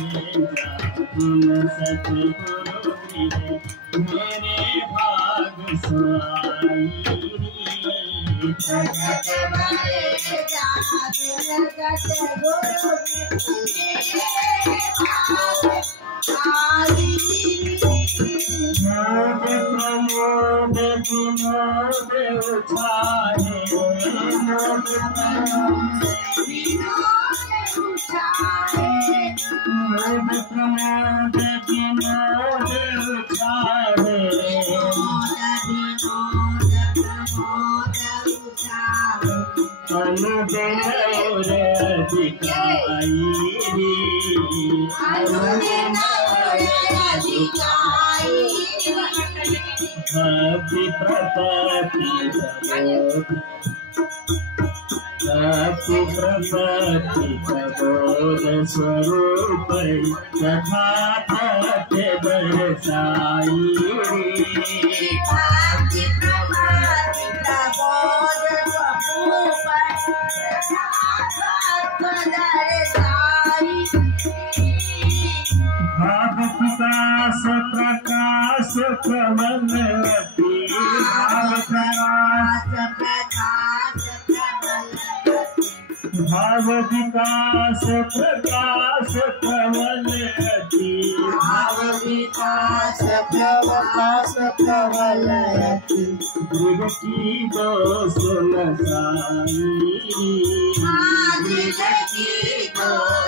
सतगुरु मेरे भाग सुहाई जगत भरे सतगुरु मेरे भाग सुहाई प्रमोद विनोद उठाए प्रमोद प्रमोद विनोद उठाए तनु बिनौर दिखाई भक्ति प्रपत्ति प्रबोध स्वरूप तथा सत्य बरसाई भक्ति प्रपत्ति प्रबोध स्वरूप भाव प्रकाश प्रकाश प्रबलवती भाव विकास प्रकाश प्रबलवती भाव विकास प्रकाश प्रबलवती गुरु की दोष नसाई गुरु की दोष